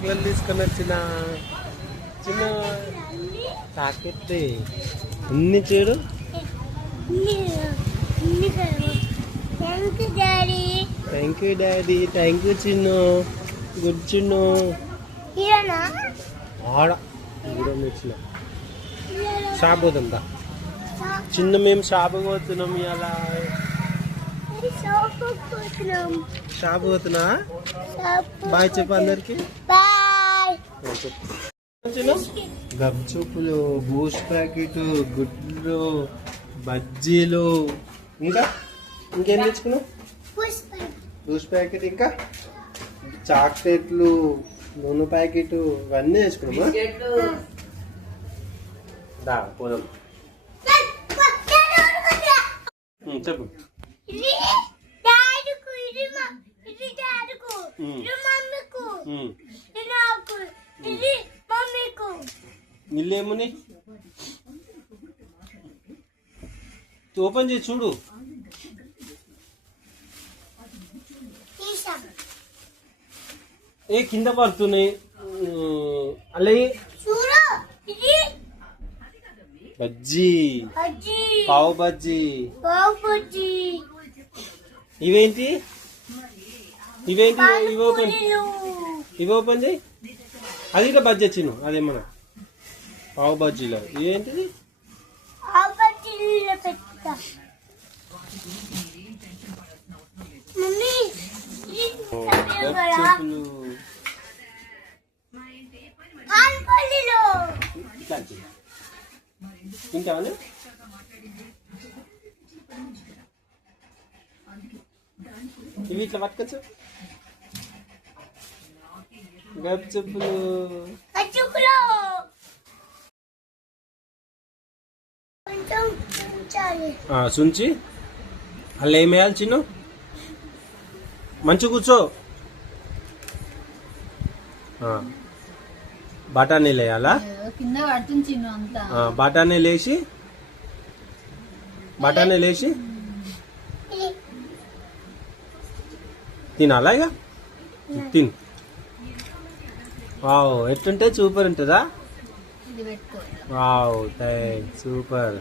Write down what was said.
పిల్లలు తీసుకొని వచ్చిన చిన్న ప్యాకెట్ అన్ని చూడు. Thank you daddy. Thank you Chinnu. Good Chinnu. ఆడ దూరం వచ్చిన షాప్ పోతుందా చిన్న? మేము షాప్ పోతున్నాం ఇలా. షాప్ పోతున్నా. బాయ్ చెప్పు అందరికి. గప్చుప్పులు, బూస్ట్ ప్యాకెట్, గుడ్లు, బజ్జీలు, ఇంకా ఇంకేం తెచ్చుకున్నావు? బూస్ట్ ప్యాకెట్, ఇంకా చాక్లెట్లు, నూనె ప్యాకెట్, ఇవన్నీ తెచ్చుకున్నామా? దా పోదాం. చెప్పు. ఇల్లేముని ఓపెన్ చేసి చూడు. ఏ కింద పడుతున్నాయి అలాగే. బజ్జీ, పావు బజ్జీ. ఇవేంటి? ఇవేంటి? ఇవి ఓపెన్ చేయి. అది ఇట్లా బజ్జీ వచ్చిన అదేమన్నా పావు బజ్జీలో. ఇవేంటిది? తింటావా? ఇవి ఇట్లా పట్టుకోవచ్చు. గప్చుప్పులు సుంచి అలా ఏం వేయాలి చిన్న? మంచి కూర్చో. బఠానీలు వేయాలా? బఠానీలు వేసి తినాలా? ఇక తిను. వావ్ ఎట్లుంటే సూపర్ ఉంటుందా? Wow thanks super.